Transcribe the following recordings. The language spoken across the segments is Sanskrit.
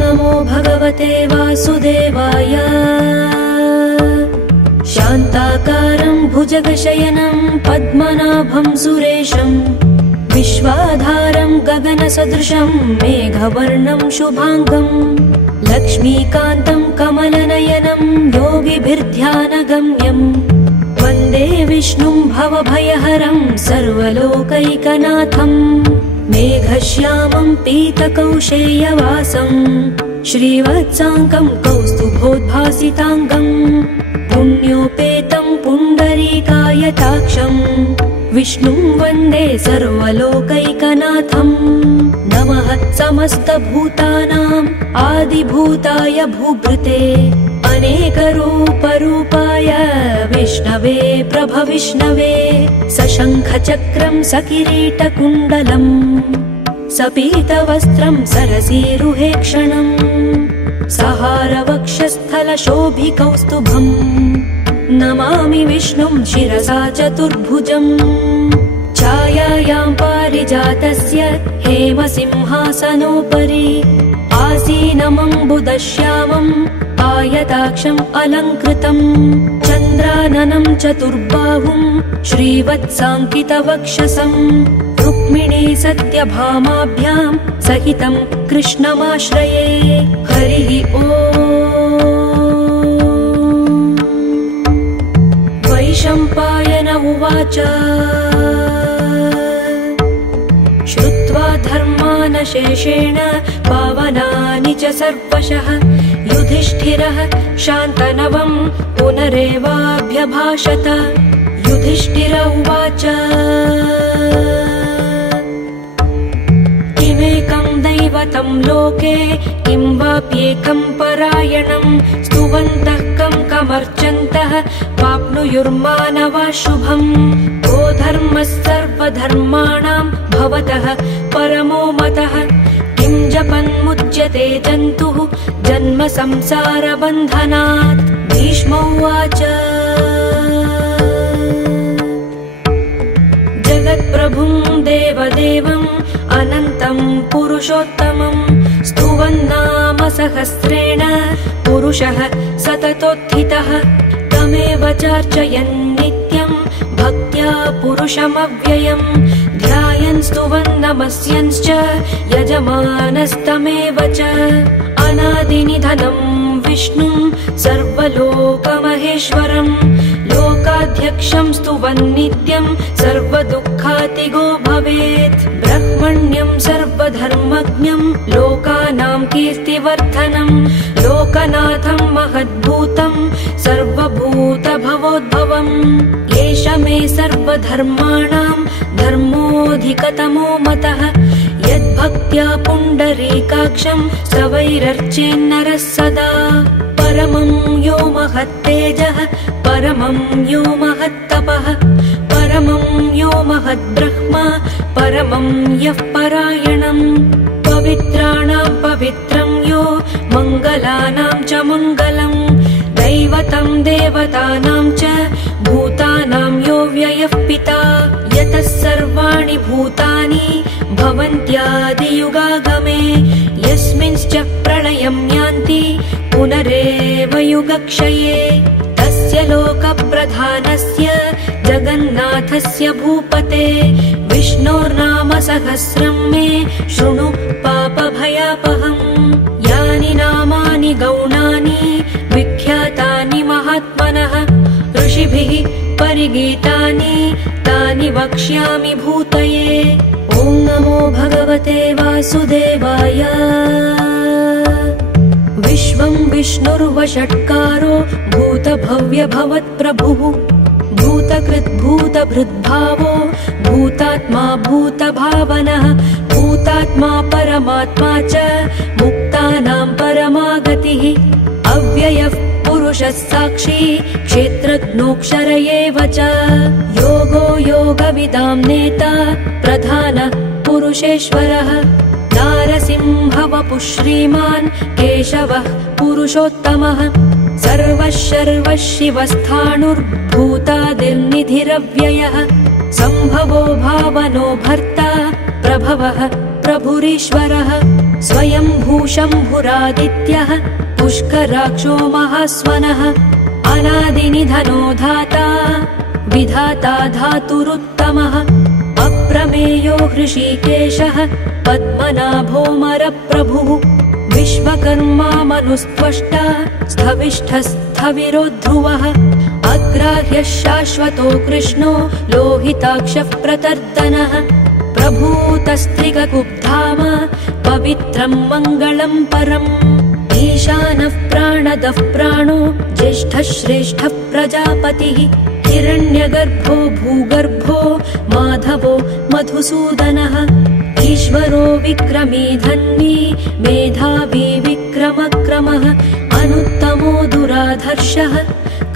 नमो भगवते वासुदेवाय। शान्ताकारं भुजगशयनं पद्मनाभं सुरेशं विश्वाधारं गगनसदृशं मेघवर्णं शुभांगं लक्ष्मीकान्तं कमलनयनं योगिभिर्ध्यानगम्यं वन्दे विष्णुं भवभयहरं सर्वलोकैकनाथं मेघश्यामं पीतकौशेयवासं श्रीवत्साङ्कं कौस्तुभोद्भासिताङ्गं पुण्योपेतं पुण्डरीकायताक्षं विष्णुं वन्दे सर्वलोकैकनाथं। नमः समस्तभूतानाम् आदिभूताय भूभृते अनेकरूपरूपाय विष्णवे प्रभविष्णवे सशङ्खचक्रं सकिरीटकुण्डलं सपीतवस्त्रं सरसीरुहेक्षणं सहारवक्षस्थलशोभिकौस्तुभम् नमामि विष्णुं शिरसा चतुर्भुजम्। छायायां पारिजातस्य हेमसिंहासनोपरि आसीनमम्बुदश्यामम् आयताक्षम् अलङ्कृतम् चन्द्राननं चतुर्बाहुं श्रीवत्साङ्कितवक्षसं रुक्मिणी सत्यभामाभ्यां सहितं कृष्णमाश्रये। हरिः ओम्। वैशम्पायन उवाच श्रुत्वा धर्मानशेषेण पावनानि च सर्वशः युधिष्ठिरः शान्तनवं पुनरेवाभ्यभाषत। युधिष्ठिर उवाच किमेकं दैवतं लोके किं वाप्येकं परायणं स्तुवन्तः कं कमर्चन्तः वाप्नुयुर्मानवा शुभम्। को धर्मः सर्वधर्माणां भवतः परमो मतः किं जपन्मुच्यते जन्तुः जन्म संसारबन्धनात्। भीष्म उवाच जगत्प्रभुं देवदेवम् अनन्तं पुरुषोत्तमं स्तुवन्नाम सहस्रेण पुरुषः सततोत्थितः तमेव चार्चयन् नित्यं भक्त्या पुरुषमव्ययम् ध्यायन् स्तुवन् नमस्यंश्च यजमानस्तमेव च। अनादिनिधनं विष्णुं सर्वलोकमहेश्वरं लोकाध्यक्षं स्तुवन् नित्यं सर्वदुःखातिगो भवेत्। ब्रह्मण्यं सर्वधर्मज्ञं लोकानां कीर्तिवर्धनं लोकनाथं महद्भूतं सर्वभूतभवोद्भवम्। एष मे सर्वधर्माणां धर्मोऽधिकतमो मतः यद्भक्त्या पुण्डरीकाक्षं स्तवैरर्चेन्नरः सदा। परमं यो महत्तेजः परमं यो महत्तपः परमं यो महद्ब्रह्म परमं यः परायणम् पवित्राणां पवित्रं यो मङ्गलानां च मङ्गलम् दैवतं देवतानां च भूतानां यो व्ययः पिता यतः सर्वाणि भूतानि भवन्त्यादियुगागमे यस्मिंश्च प्रलयं यान्ति पुनरेव युगक्षये तस्य लोकप्रधानस्य जगन्नाथस्य भूपते विष्णोर्नाम सहस्रं मे शृणु पापभयापहम्। यानि नामानि गौणानि विख्यातानि महात्मनः ऋषिभिः परिगीतानि तानि वक्ष्यामि भूतये। ॐ नमो भगवते वासुदेवाय। विश्वं विष्णुर्वषट्कारो भूतभव्यभवत्प्रभुः भूतकृद्भूतभृद्भावो भूतात्मा भूतभावनः भूतात्मा परमात्मा च मुक्तानां परमागतिः अव्ययः पुरुषः साक्षी क्षेत्रज्ञोऽक्षर एव च योगो योगविदां नेता प्रधानः पुरुषेश्वरः नारसिंहवपुः श्रीमान् केशवः पुरुषोत्तमः सर्वः शर्वः शिवस्थाणुर्भूतादिर्निधिरव्ययः सम्भवो भावनो भर्ता प्रभवः प्रभुरीश्वरः स्वयंभूशम्भुरादित्यः पुष्कराक्षो महास्वनः अनादिनिधनो धाता विधाता धातुरुत्तमः अप्रमेयो हृषीकेशः पद्मनाभोऽमरप्रभुः विश्वकर्मा मनुस्त्वष्टा स्थविष्ठस्थविरो ध्रुवः अग्राह्यः शाश्वतो कृष्णो लोहिताक्षः प्रतर्दनः प्रभूतस्त्रिगकुब्धाम पवित्रं मङ्गलं परम् ईशानः प्राणदः प्राणो ज्येष्ठः श्रेष्ठः प्रजापतिः हिरण्यगर्भो भूगर्भो माधवो मधुसूदनः ईश्वरो विक्रमी धन्वी मेधावी विक्रमक्रमः अनुत्तमो दुराधर्षः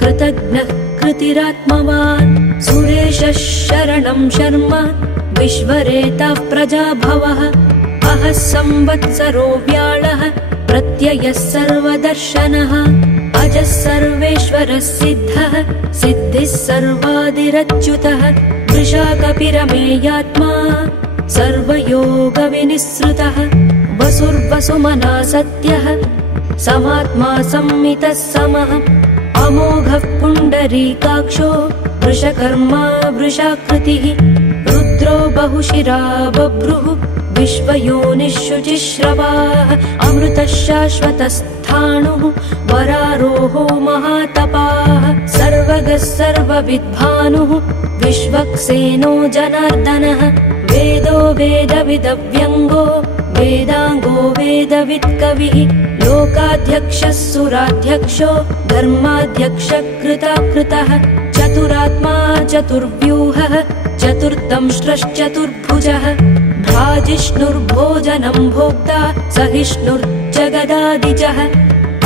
कृतज्ञः कृतिरात्मवान् सुरेशः शरणं शर्म विश्वरेतः प्रजाभवः अहः संवत्सरो व्याळः प्रत्ययः सर्वदर्शनः अजः सर्वेश्वरः सिद्धः सिद्धिः सर्वादिरच्युतः वृषाकपिरमेयात्मा सर्वयोगविनिःसृतः वसुर्वसुमना सत्यः समात्मा संमितः समः अमोघः पुण्डरीकाक्षो वृषकर्मा वृषाकृतिः रुद्रो बहुशिरा बभ्रुः विश्वयोनिः शुचिश्रवाः अमृतः शाश्वतस्थाणुः वरारोहो महातपाः सर्वगः सर्वविद्भानुः विश्वक्सेनो जनार्दनः वेदो वेदविदव्यङ्गो वेदाङ्गो वेदवित्कविः लोकाध्यक्षः सुराध्यक्षो धर्माध्यक्षः कृताकृतः चतुरात्मा चतुर्व्यूहः चतुर्दंष्ट्रश्चतुर्भुजः भ्राजिष्णुर्भोजनं भोक्ता सहिष्णुर्जगदादिजः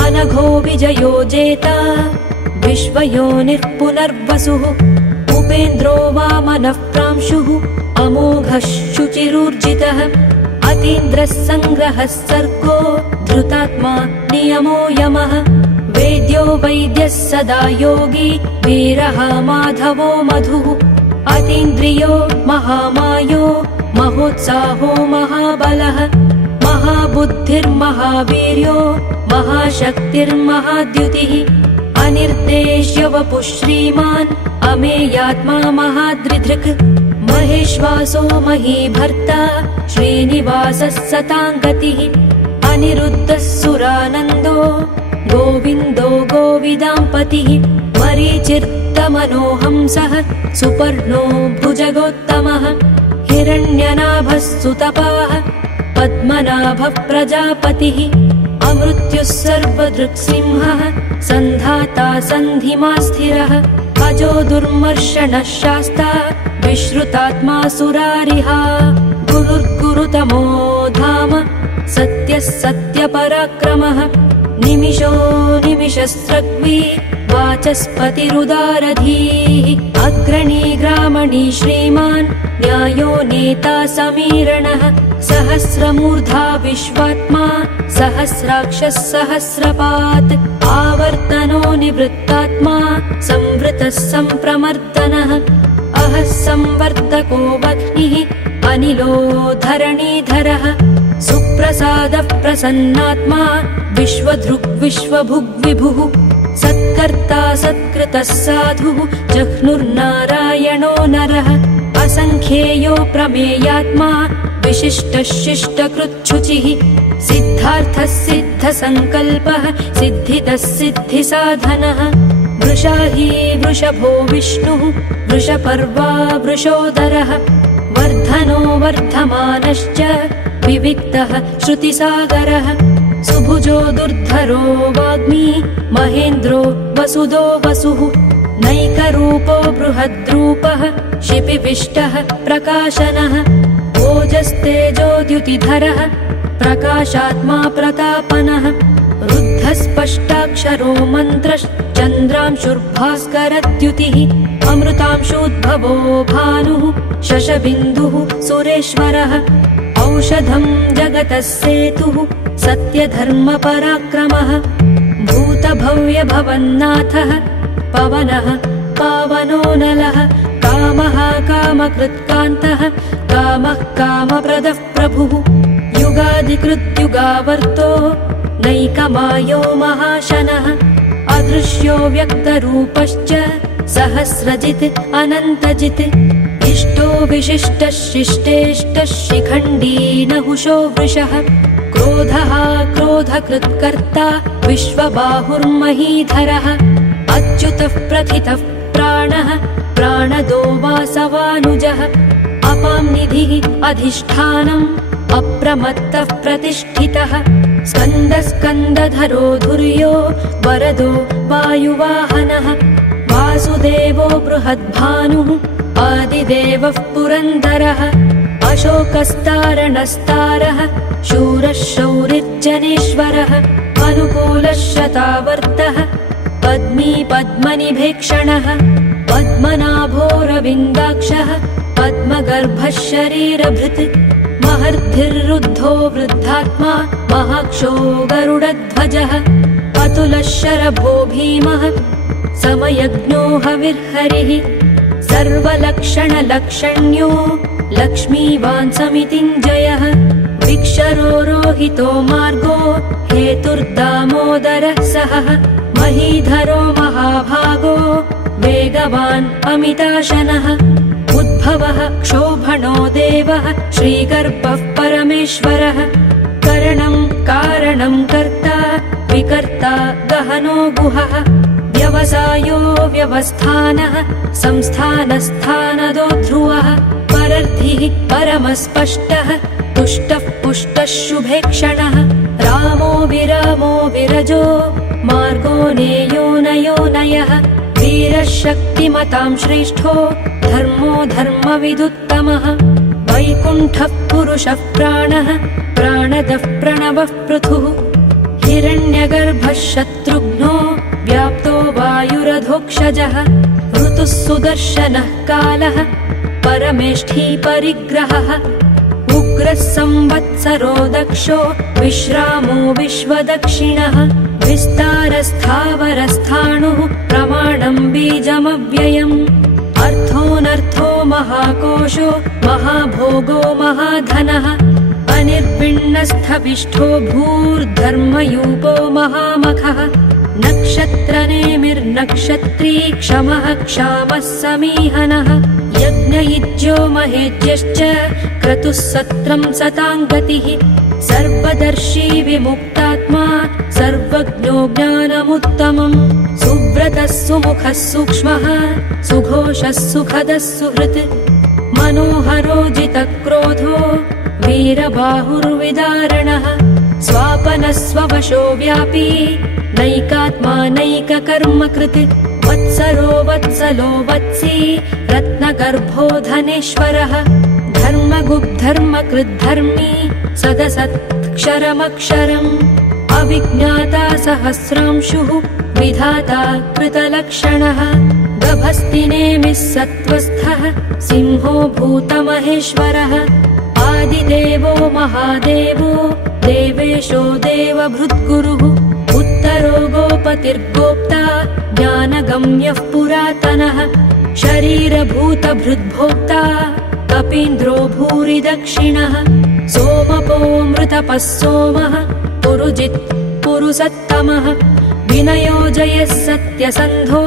अनघो विजयो जेता विश्वयोनिर्पुनर्वसुः उपेन्द्रो वामनः प्रांशुः अमोघः शुचिरूर्जितः अतीन्द्रः सङ्ग्रहः सर्गो धृतात्मा नियमो यमः वेद्यो वैद्यः सदा योगी वीरः माधवो मधुः अतीन्द्रियो महामायो महोत्साहो महाबलः महाबुद्धिर्महावीर्यो महाशक्तिर्महाद्युतिः अनिर्देश्य वपुः श्रीमान् अमेयात्मा महाद्रिधृक् महेश्वासो महीभर्ता श्रीनिवासः सताङ्गतिः अनिरुद्धः सुरानन्दो गोविन्दो गोविदाम्पतिः मरीचिर्तमनोहंसः सुपर्णो भुजगोत्तमः हिरण्यनाभः सुतपाः पद्मनाभः प्रजापतिः अमृत्युः सर्वदृक्सिंहः सन्धाता सन्धिमा स्थिरः अजो दुर्मर्षणः शास्ता विश्रुतात्मा सुरारिहा गुरुर्गुरुतमो धाम सत्यः सत्यपराक्रमः निमिषो निमिषस्रग्वी वाचस्पतिरुदारधीः अग्रणी ग्रामणी श्रीमान् न्यायो नेता समीरणः सहस्रमूर्धा विश्वात्मा सहस्राक्षः सहस्रपात् आवर्तनो निवृत्तात्मा संवृतः सम्प्रमर्दनः अहः संवर्धको वह्निः अनिलो धरणीधरः सुप्रसादः प्रसन्नात्मा विश्वधृग् विश्वभुग्विभुः सत्कर्ता सत्कृतः साधुः जह्नुर्नारायणो नरः असङ्ख्येयो प्रमेयात्मा विशिष्टः शिष्टकृच्छुचिः सिद्धार्थः सिद्धसङ्कल्पः सिद्धितः सिद्धिसाधनः वृषाही वृषभो विष्णुः वृषपर्वा वृषोदरः वर्धनो वर्धमानश्च विविक्तः श्रुतिसागरः सुभुजो दुर्धरो वाग्मी महेन्द्रो वसुदो वसुः नैकरूपो बृहद्रूपः शिपिविष्टः प्रकाशनः ओजस्तेजोद्युतिधरः प्रकाशात्मा प्रतापनः रुद्धस्पष्टाक्षरो मन्त्रश्चन्द्रांशुर्भास्करद्युतिः अमृतांशोद्भवो भानुः शशबिन्दुः सुरेश्वरः औषधं जगतः सेतुः सत्यधर्मपराक्रमः भूतभव्यभवन्नाथः पवनः पावनो नलः कामः कामकृत्कान्तः कामः कामप्रदः प्रभुः युगादिकृत्युगावर्तो नैकमायो महाशनः अदृश्यो व्यक्तरूपश्च सहस्रजित् अनन्तजित् इष्टो विशिष्टः शिष्टेष्टः शिखण्डी नहुषो वृषः क्रोधः क्रोधकृत्कर्ता विश्वबाहुर्महीधरः अच्युतः प्रथितः प्राणः प्राणदो वासवानुजः अपां निधिः अधिष्ठानम् अप्रमत्तः प्रतिष्ठितः स्कन्दस्कन्दधरो धुर्यो वरदो वायुवाहनः वासुदेवो बृहद्भानुः आदिदेवः पुरन्दरः अशोकस्तारणस्तारः शूरः शौरिर्जनेश्वरः अनुकूलः शतावर्तः पद्मी पद्मनिभेक्षणः पद्मनाभोरविन्दाक्षः पद्मगर्भः शरीरभृत् महर्धिर्रुद्धो वृद्धात्मा महाक्षो गरुडध्वजः अतुलः शरभो भीमः समयज्ञो हविर्हरिः सर्वलक्षणलक्षण्यो लक्ष्मीवान् समितिञ्जयः विक्षरो रोहितो मार्गो हेतुर्दामोदरः सहः महीधरो महाभागो वेगवान् अमिताशनः उद्भवः क्षोभणो देवः श्रीगर्भः परमेश्वरः करणं कारणं कर्ता विकर्ता गहनो गुहः व्यवसायो व्यवस्थानः संस्थानस्थानदो ध्रुवः परर्धिः परमस्पष्टः तुष्टः पुष्टः शुभेक्षणः रामो विरामो विरजो मार्गो नेयो नयो नयः वीरः शक्तिमतां श्रेष्ठो धर्मो धर्मविदुत्तमः वैकुण्ठः पुरुषः प्राणः प्राणदः प्रणवः पृथुः हिरण्यगर्भः शत्रुघ्नो व्याप्तो वायुरधोक्षजः ऋतुः सुदर्शनः कालः परमेष्ठी परिग्रहः उग्रः संवत्सरो दक्षो विश्रामो विश्वदक्षिणः विस्तारस्थावरस्थाणुः प्रमाणं बीजमव्ययम् अर्थोऽनर्थो महाकोशो महाभोगो महाधनः अनिर्विण्णस्थविष्ठो भूर्धर्मयूपो महामखः नक्षत्रनेमिर्नक्षत्री क्षमः क्षामः समीहनः यज्ञयुज्यो महेज्यश्च क्रतुः सत्रं सताङ्गतिः सर्वदर्शी विमुक्तात्मा सर्वज्ञो ज्ञानमुत्तमम् सुव्रतः सुमुखः सूक्ष्मः सुघोषः सुखदः सुहृत् मनोहरो जितक्रोधो वीरबाहुर्विदारणः स्वापनः स्ववशो व्यापी नैकात्मा नैककर्मकृत् वत्सरो वत्सलो वत्सी रत्नगर्भो धनेश्वरः धर्मगुप्धर्मकृद्धर्मी सदसत्क्षरमक्षरम् अविज्ञाता सहस्रांशुः विधाता कृतलक्षणः गभस्तिनेमिः सत्त्वस्थः सिंहो भूतमहेश्वरः आदिदेवो महादेवो देवेशो देवभृद्गुरुः उत्तरो गोपतिर्गोप्ता ज्ञानगम्यः पुरातनः शरीरभूतभृद्भोक्ता कपीन्द्रो भूरि दक्षिणः सोमपोऽमृतपः सोमः पुरुजित् पुरुसत्तमः विनयो जयः सत्यसन्धो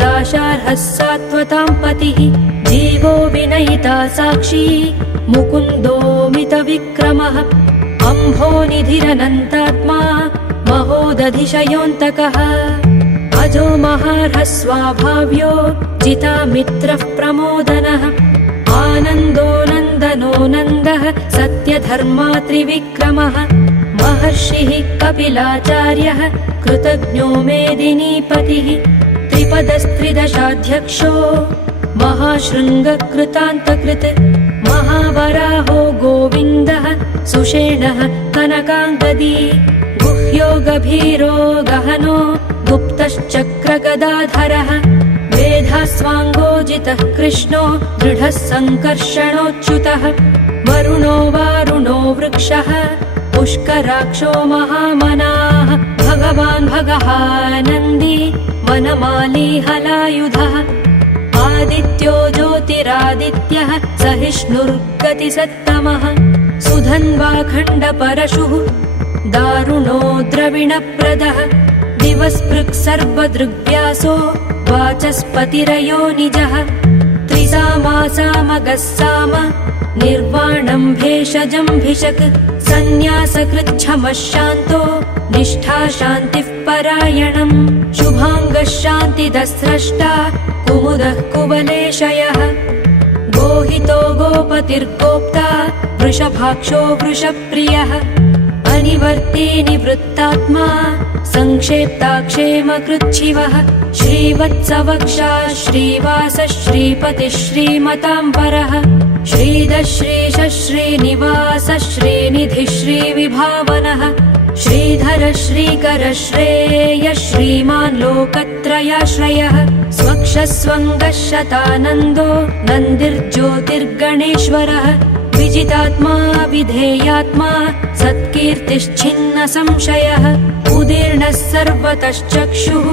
दाशार्हः सात्वतां पतिः जीवो विनयिता साक्षी मुकुन्दोमितविक्रमः अम्भोनिधिरनन्तात्मा महोदधिशयोऽन्तकः अजो महार्हः स्वाभाव्यो जितामित्रः प्रमोदनः आनन्दो नन्दनो नन्दः सत्यधर्मात्रिविक्रमः महर्षिः कपिलाचार्यः कृतज्ञो मेदिनीपतिः त्रिपदस्त्रिदशाध्यक्षो महाशृङ्गकृतान्तकृत् महावराहो गोविन्दः सुषेणः कनकाङ्गदी गुह्यो गभीरो गहनो गुप्तश्चक्रगदाधरः वेधास्वाङ्गोजितः कृष्णो दृढः सङ्कर्षणोच्युतः वरुणो वारुणो वृक्षः पुष्कराक्षो महामनाः भगवान् भगहानन्दी वनमाली हलायुधः आदित्यो ज्योतिरादित्यः सहिष्णुर्गतिसत्तमः सुधन्वाखण्डपरशुः दारुणो द्रविणप्रदः दिवस्पृक् सर्वदृग्व्यासो वाचस्पतिरयो निजः त्रिसामासामगः साम निर्वाणं भेषजम्भिषक् सन्न्यासकृच्छमः शान्तो निष्ठा शान्तिः परायणम् शुभाङ्गः शान्तिदस्रष्टा कुमुदः कुवलेशयः गोहितो गोपतिर्गोप्ता वृषभाक्षो वृषप्रियः अनिवर्ती निवृत्तात्मा संक्षेप्ताक्षेमकृच्छिवः श्रीवत्सवक्षा श्रीवासः श्रीपतिः श्रीमताम्बरः श्रीदश्रीश श्रीनिवासः श्रीनिधिः श्रीविभावनः श्रीधर श्रीकर श्रेयः श्रीमान् लोकत्रयाश्रयः स्वक्षस्वङ्गः शतानन्दो नन्दिर्ज्योतिर्गणेश्वरः विजितात्मा विधेयात्मा सत्कीर्तिश्छिन्न संशयः उदीर्णः सर्वतश्चक्षुः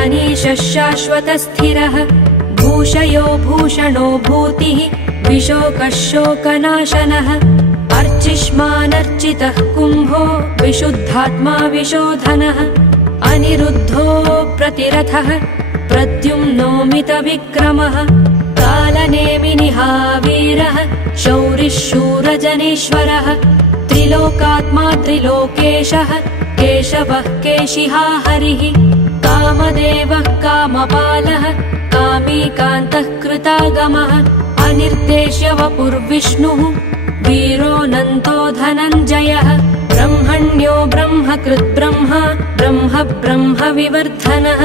अनीशः शाश्वतस्थिरः भूषयो भूषणो भूतिः विशोकः शोकनाशनः अर्चिष्मानर्चितः कुम्भो विशुद्धात्मा विशोधनः अनिरुद्धो प्रतिरथः प्रद्युम्नो मितविक्रमः कालनेमिनिहावीरः शौरिः शूरजनेश्वरः त्रिलोकात्मा त्रिलोकेशः केशवः केशिहा हरिः कामदेवः कामपालः कामीकान्तः कृतागमः अनिर्देश्य वपुर्विष्णुः वीरोऽनन्तो धनञ्जयः ब्रह्मण्यो ब्रह्मकृद्ब्रह्मा ब्रह्म ब्रह्म विवर्धनः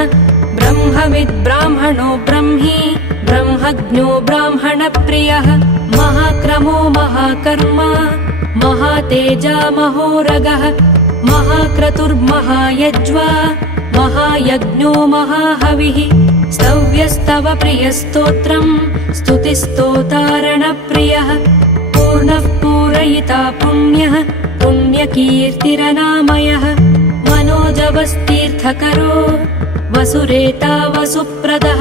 ब्रह्मविद् ब्राह्मणो ब्रह्मी ब्रह्मज्ञो ब्राह्मणप्रियः महाक्रमो महाकर्मा महातेजा महोरगः महाक्रतुर्महायज्वा महायज्ञो महाहविः स्तव्यस्तव प्रियस्तोत्रम् स्तुतिस्तोतारणप्रियः पूर्णः पूरयिता पुण्यः पुण्यकीर्तिरनामयः मनोजवस्तीर्थकरो वसुरेता वसुप्रदः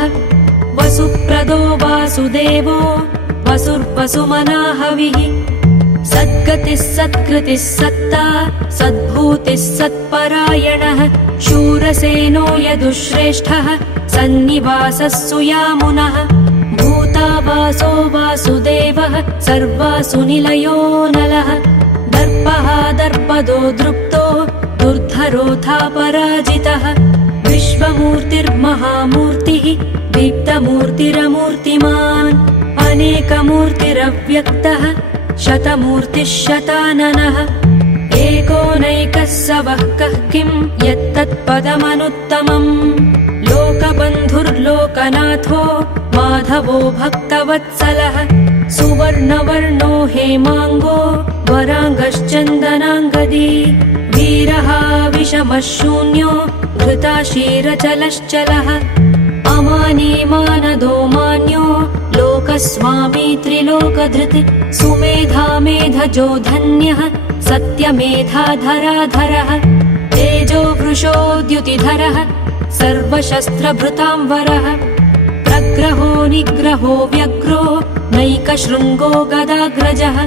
वसुप्रदो वासुदेवो वसुर्वसुमनाहविः सद्गतिः सत्कृतिः सत्ता सद्भूतिः सत्परायणः शूरसेनो यदुश्रेष्ठः सन्निवासः सुयामुनः भूतावासो वासुदेवः सर्वासुनिलयो नलः दर्पः दर्पदो दृप्तो दुर्धरोऽथा पराजितः विश्वमूर्तिर्महामूर्तिः दीप्तमूर्तिरमूर्तिमान् अनेकमूर्तिरव्यक्तः शतमूर्तिः शताननः एकोनैकः स वः कः किं यत्तत्पदमनुत्तमम् लोकबन्धुर्लोकनाथो माधवो भक्तवत्सलः सुवर्णवर्णो हेमाङ्गो वराङ्गश्चन्दनाङ्गदी वीरः विषमः शून्यो घृताशीरचलश्चलः अमानी मानदो मान्यो लोकस्वामी त्रिलोकधृत् सुमेधा मेधजो धन्यः सत्यमेधाधराधरः तेजो वृषोद्युतिधरः सर्वशस्त्रभृताम्बरः प्रग्रहो निग्रहो व्यग्रो नैकशृङ्गो गदाग्रजः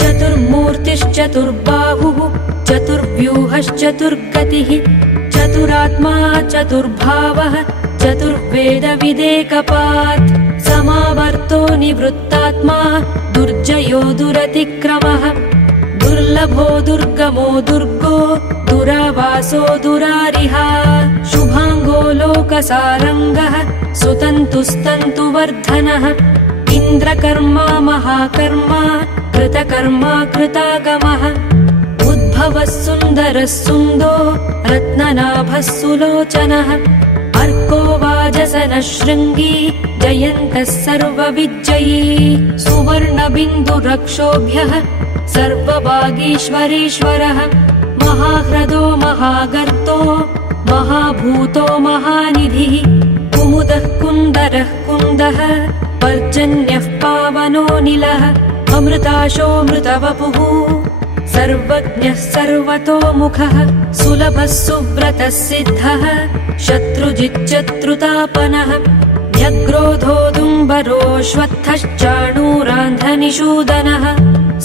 चतुर्मूर्तिश्चतुर्बाहुः चतुर्व्यूहश्चतुर्गतिः चतुरात्मा चतुर्भावः चतुर्वेदविदेकपात् समावर्तो निवृत्तात्मा दुर्जयो दुरतिक्रमः दुर्लभो दुर्गमो दुर्गो दुरावासो दुरारिहा शुभाङ्गो लोकसारङ्गः सुतन्तुस्तन्तुवर्धनः इन्द्रकर्मा महाकर्मा कृतकर्मा कृतागमः उद्भवः सुन्दरः सुन्दो रत्ननाभः सुलोचनः अर्को वाजसनः शृङ्गी जयन्तः सर्वविजयी सुवर्णबिन्दुरक्षोभ्यः सर्वभागीश्वरेश्वरः महाह्रदो महागर्तो महाभूतो महानिधिः कुमुदः कुन्दरः कुन्दः पर्जन्यः पावनोऽनिलः अमृताशोऽमृतवपुः सर्वज्ञः सर्वतोमुखः सुलभः सुव्रतः सिद्धः शत्रुजिच्चत्रुतापनः व्यग्रोधोदुम्बरोऽश्वत्थश्चाणूरान्धनिषूदनः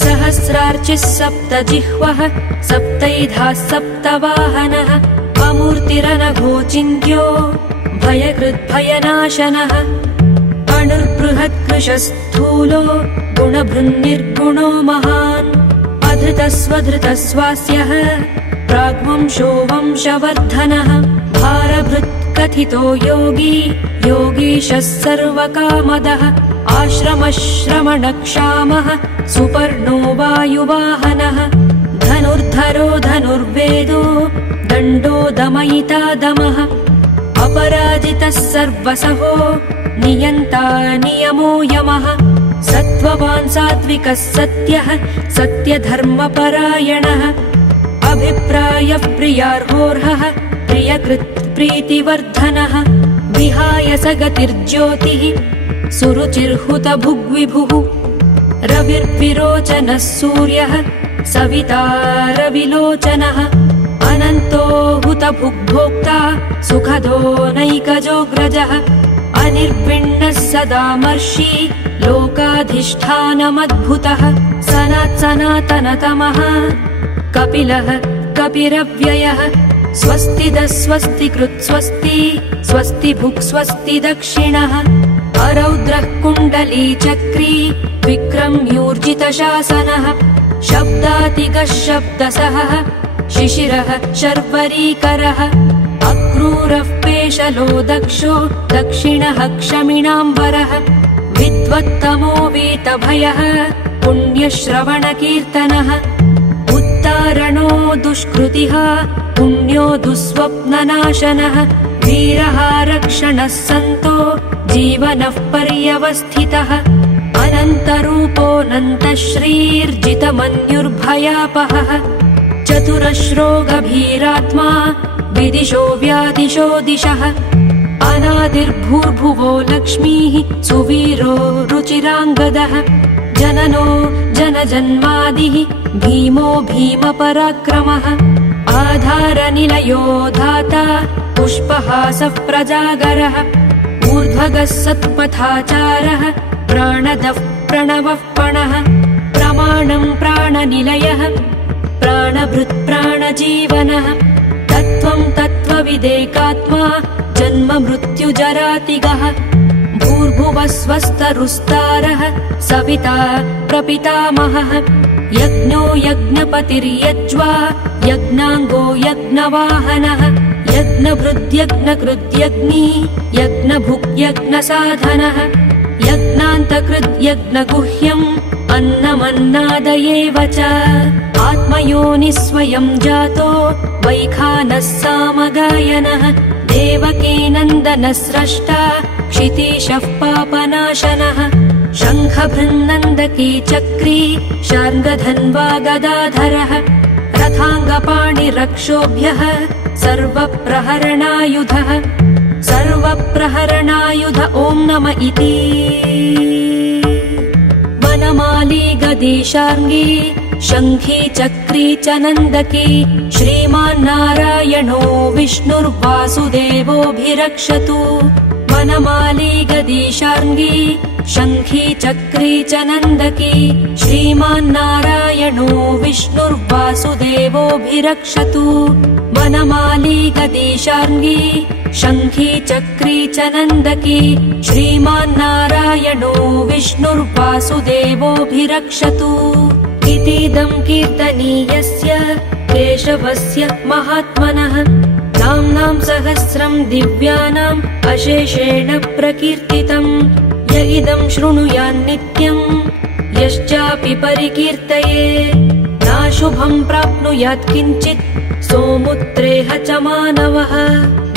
सहस्रार्चिः सप्तजिह्वः सप्तैधाः सप्तवाहनः अमूर्तिरनघो चिन्त्यो भयकृद्भयनाशनः अणुर्बृहत्कृशस्थूलो गुणभृन्निर्गुणो महान् अधृतस्वधृतस्वास्यः प्राग्वंशो वंशवर्धनः भारभृत्कथितो योगी योगीशः सर्वकामदः आश्रमश्रमणक्षामः सुपर्णो वायुवाहनः धनुर्धरो धनुर्वेदो दण्डो दमयिता दमः अपराजितः सर्वसहो नियन्ता नियमो यमः सत्त्ववान् सात्विकः सत्यः सत्यधर्मपरायणः अभिप्रायः प्रियार्होर्हः प्रियकृत् प्रीतिवर्धनः विहाय स गतिर्ज्योतिः सुरुचिर्हुतभुग्विभुः रविर्विरोचनः सूर्यः सविता रविलोचनः अनन्तो हुतभुग्भोक्ता सुखदो नैकजोऽग्रजः अनिर्विण्णः सदामर्षि लोकाधिष्ठानमद्भुतः सनातनतमः कपिलः कपिरव्ययः स्वस्तिदः स्वस्तिकृत् स्वस्ति स्वस्तिभुक् स्वस्ति दक्षिणः अरौद्रः कुण्डली चक्री विक्रम्यूर्जितशासनः शब्दातिगः शब्दसहः शिशिरः शर्वरीकरः अक्रूरः पेशलो दक्षो दक्षिणः क्षमिणाम्बरः विद्वत्तमो वीतभयः पुण्यश्रवणकीर्तनः उत्तारणो दुष्कृतिः पुण्यो दुःस्वप्ननाशनः वीरः रक्षणः सन्तो जीवनः पर्यवस्थितः अनन्तरूपोऽनन्तश्रीर्जितमन्युर्भयापहः चतुरश्रो गभीरात्मा विदिशो व्यादिशो दिशः अनादिर्भूर्भुवो लक्ष्मीः सुवीरो रुचिराङ्गदः जननो जनजन्मादिः भीमो भीमपराक्रमः आधारनिलयो धाता पुष्पहासः प्रजागरः ऊर्ध्वगः सत्पथाचारः प्राणदः प्रणवः पणः प्रमाणं प्राणनिलयः प्राणभृत् प्राणजीवनः तत्त्वं तत्त्वविदेकात्मा जन्म मृत्युजरातिगः भूर्भुवः स्वस्तरुस्तारः सविता प्रपितामहः यज्ञो यज्ञपतिर्यज्वा यज्ञाङ्गो यज्ञवाहनः यज्ञभृद्यज्ञकृद्यज्ञी यज्ञभुक्यज्ञसाधनः यज्ञान्तकृद्यज्ञगुह्यम् अन्नमन्नादयेव च आत्मयोनिः स्वयं जातो वैखानः सामगायनः देवकीनन्दनः स्रष्टा क्षितीशः पापनाशनः शङ्खभृन्नन्दकी चक्री शार्ङ्गधन्वा गदाधरः रथाङ्गपाणिरक्षोभ्यः सर्वप्रहरणायुधः सर्वप्रहरणायुध ॐ नम इति वनमाली गदी शार्ङ्गी शङ्खी चक्री च नन्दकी श्रीमान्नारायणो विष्णुर्वासुदेवोऽभिरक्षतु वनमाली गदी शार्ङ्गी शङ्खी चक्री च नन्दकी श्रीमान्नारायणो विष्णुर्वासुदेवोऽभिरक्षतु वनमाली गदी शार्ङ्गी शङ्खी चक्री च नन्दकी श्रीमान्नारायणो विष्णुर्वासुदेवोऽभिरक्षतु इतीदं कीर्तनीयस्य केशवस्य महात्मनः नाम्नां सहस्रं दिव्यानाम् अशेषेण प्रकीर्तितम् य इदं शृणुयान्नित्यम् यश्चापि परिकीर्तये नाशुभं प्राप्नुयात् किञ्चित् सोमुत्रेह च मानवः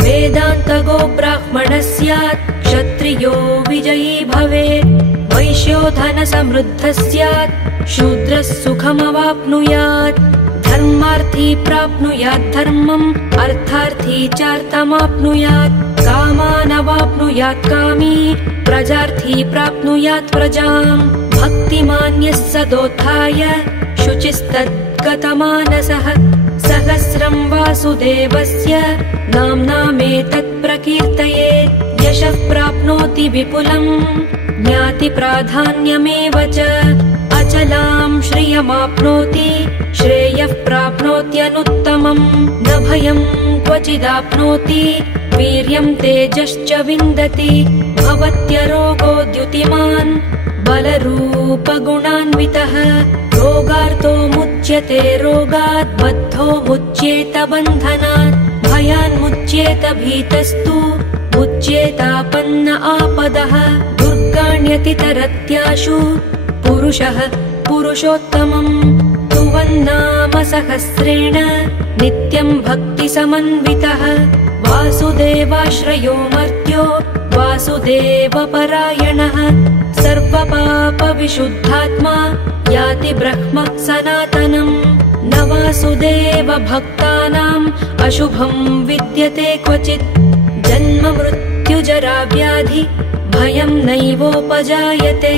वेदान्तगो ब्राह्मणः स्यात् क्षत्रियो विजयी भवेत् वैश्यो धनसमृद्धः स्यात् शूद्रः सुखमवाप्नुयात् धर्मार्थी प्राप्नुयात् धर्मम् अर्थार्थी चार्थमाप्नुयात् कामानवाप्नुयात् कामी प्रजार्थी प्राप्नुयात् प्रजाम् भक्तिमान्यः सदोत्थाय शुचिस्तद्गतमानसः सहस्रं वासुदेवस्य नाम्नामेतत् प्रकीर्तयेत् यशः प्राप्नोति विपुलम् ज्ञाति प्राधान्यमेव च अचलां श्रियमाप्नोति श्रेयः प्राप्नोत्यनुत्तमम् न भयं क्वचिदाप्नोति वीर्यं तेजश्च विन्दति भवत्यरोगो द्युतिमान् बलरूपगुणान्वितः रोगार्तो मुच्यते रोगात् बद्धो मुच्येत बन्धनात् भयान्मुच्येत भीतस्तु मुच्येतापन्न आपदः दुर्गाण्यतितरत्याशु पुरुषः पुरुषोत्तमम् तुवन्नाम सहस्रेण नित्यं भक्तिसमन्वितः वासुदेवाश्रयो मर्त्यो वासुदेवपरायणः सर्वपापविशुद्धात्मा याति ब्रह्म सनातनम् न वासुदेव भक्तानाम् अशुभं विद्यते क्वचित् जन्म मृत्युजरा व्याधि भयं नैवोपजायते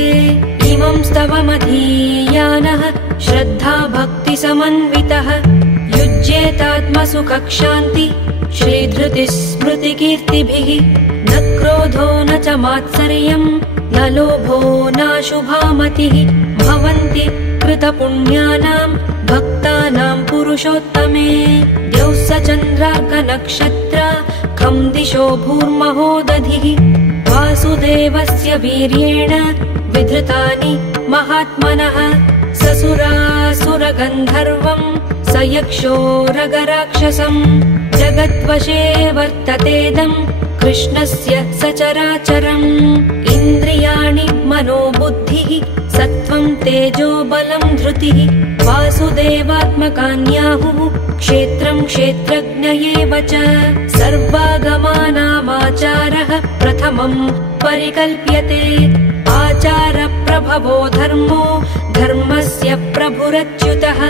इमं स्तवमधीयानः श्रद्धा भक्तिसमन्वितः युज्येतात्मसुखक्षान्ति श्रीधृतिस्मृतिकीर्तिभिः न क्रोधो न च मात्सर्यं न लोभो नाशुभामतिः भवन्ति कृतपुण्यानां भक्तानां पुरुषोत्तमे द्यौः स चन्द्रार्कनक्षत्र खं दिशो भूर्महोदधिः वासुदेवस्य वीर्येण विधृतानि महात्मनः ससुरासुरगन्धर्वं स यक्षोरगराक्षसम् जगद्वशे वर्ततेदं कृष्णस्य सचराचरम् इन्द्रियाणि मनोबुद्धिः सत्त्वं तेजो बलं धृतिः वासुदेवात्मकान्याहुः क्षेत्रं क्षेत्रज्ञ एव च सर्वागमानामाचारः प्रथमं परिकल्प्यते आचारप्रभवो धर्मो धर्मस्य प्रभुरच्युतः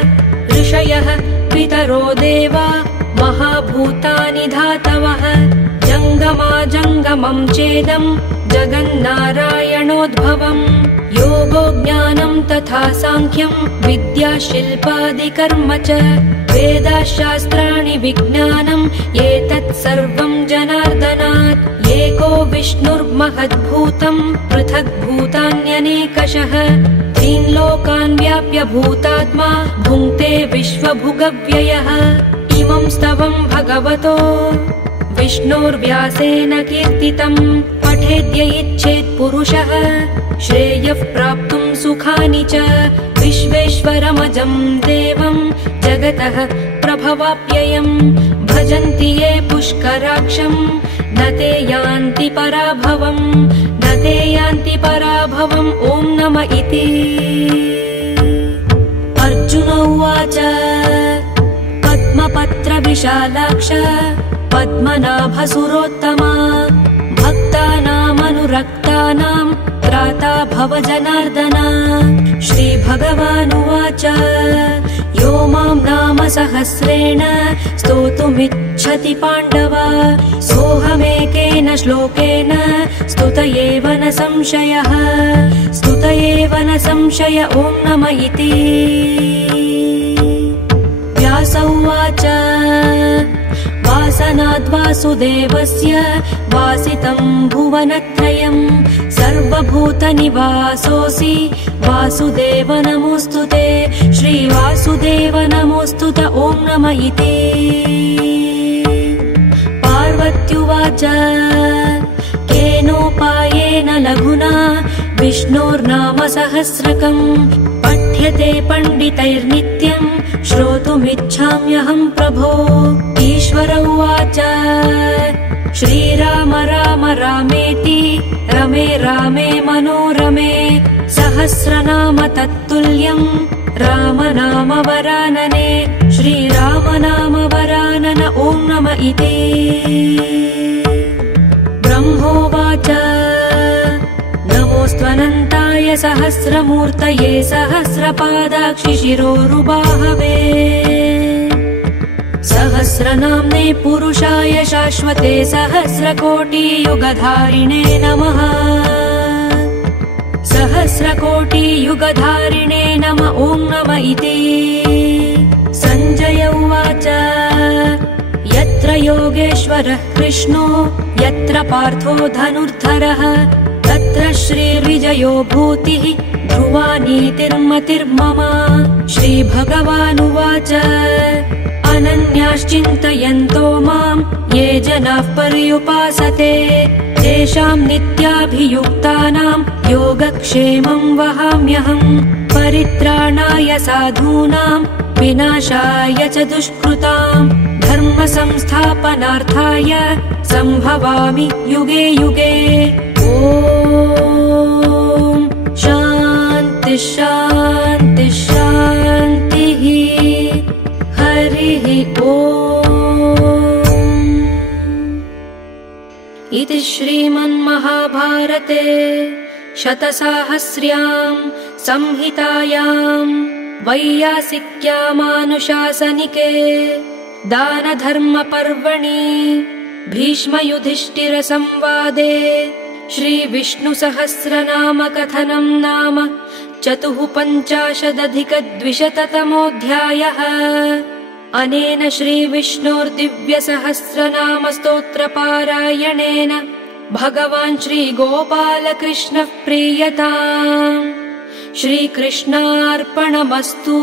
ऋषयः पितरो देवा महाभूतानि धातवः जङ्गमाजङ्गमं चेदं जगन्नारायणोद्भवम् योगो ज्ञानं तथा साङ्ख्यं विद्या शिल्पादिकर्म च वेदाशास्त्राणि विज्ञानम् एतत् सर्वं जनार्दनात् एको विष्णुर्महद्भूतं पृथग्भूतान्यनेकशः त्रीन् लोकान् व्याप्य भूतात्मा भुङ्क्ते विश्वभुगव्ययः इमं स्तवं भगवतो विष्णोर्व्यासेन कीर्तितं पठेद्य इच्छेत् पुरुषः श्रेयः प्राप्तुं सुखानि च विश्वेश्वरमजं देवं जगतः प्रभवाप्ययम् भजन्ति ये पुष्कराक्षं न ते यान्ति पराभवम् न ते यान्ति पराभवम् ॐ नम इति। अर्जुन उवाच पद्मपत्रविशालाक्ष पद्मनाभसुरोत्तमा भक्तानामनुरक्तानां त्राता भव जनार्दन। श्रीभगवानुवाच यो मां नाम सहस्रेण स्तोतुमिच्छति पाण्डव सोऽहमेकेन श्लोकेन स्तुत एव न संशयः स्तुत एव न संशय ॐ नम इति। व्यास उवाच वासनाद्वासुदेवस्य वासितं भुवनत्रयं सर्वभूतनिवासोऽसि वासुदेव नमोऽस्तु ते श्रीवासुदेव नमोऽस्तु त ॐ नम इति। पार्वत्युवाच केनोपायेन लघुना विष्णोर्नाम सहस्रकम् पठ्यते पण्डितैर्नित्यं श्रोतुमिच्छाम्यहं प्रभो। ईश्वर उवाच श्रीराम राम रामेति रमे रामे मनोरमे सहस्रनाम तत्तुल्यं राम नाम वरानने श्रीराम नाम वरानन ॐ नम इति। ब्रह्मोवाच नमोऽस्त्वनन्ताय सहस्रमूर्तये सहस्रपादाक्षि शिरोरुबाहवे सहस्रनाम्ने पुरुषाय शाश्वते सहस्रकोटियुगधारिणे नमः सहस्रकोटियुगधारिणे नम ॐ नम इति। सञ्जय उवाच यत्र योगेश्वरः कृष्णो यत्र पार्थो धनुर्धरः तत्र श्रीर्विजयो भूतिः ध्रुवा नीतिर्मतिर्मम। श्रीभगवानुवाच अनन्याश्चिन्तयन्तो माम् ये जनाः पर्युपासते तेषां नित्याभियुक्तानां योगक्षेमं वहाम्यहम्। परित्राणाय साधूनां विनाशाय च दुष्कृतां धर्म संस्थापनार्थाय सम्भवामि युगे युगे। ॐ शान्ति शान्ति शान्तिः। हरिः ॐ। इति श्रीमन्महाभारते शतसाहस्र्यां संहितायां वैयासिक्यामानुशासनिके दानधर्मपर्वणि भीष्मयुधिष्ठिरसंवादे श्रीविष्णुसहस्रनामकथनं नाम 54,200तमोऽध्यायः। अनेन श्रीविष्णोर्दिव्यसहस्रनामस्तोत्रपारायणेन भगवान् श्रीगोपालकृष्णः प्रीयताम्। श्रीकृष्णार्पणमस्तु।